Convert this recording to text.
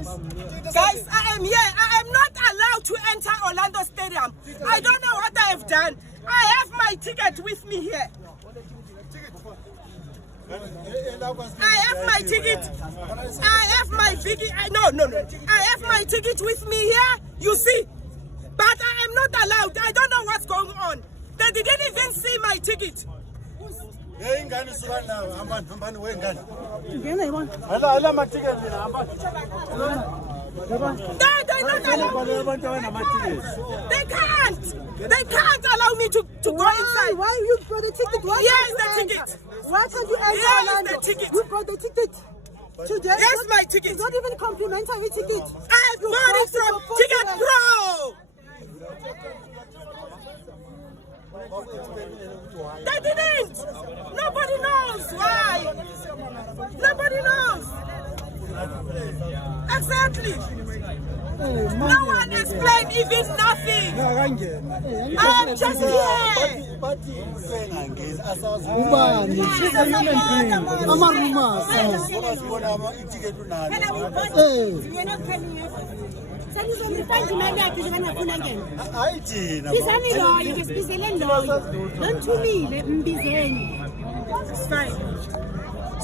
Guys, I am here. I am not allowed to enter Orlando Stadium. I don't know what I have done. I have my ticket with me here. I have my ticket. I have my ticket. No. I have my ticket with me here. You see, but I am not allowed. I don't know what's going on. They didn't even see my ticket. They don't allow me to go inside. Why you got the ticket? Why yes, the ticket. Why can't you enter Orlando? The ticket. You got the ticket. Today, yes, my ticket. It's not even complimentary ticket. I have bought it from Ticket Pro. They didn't. Nobody knows why. Nobody knows. Exactly. No one explained even nothing. I'm just here. She's a human being. I'm a rumor. It's fine.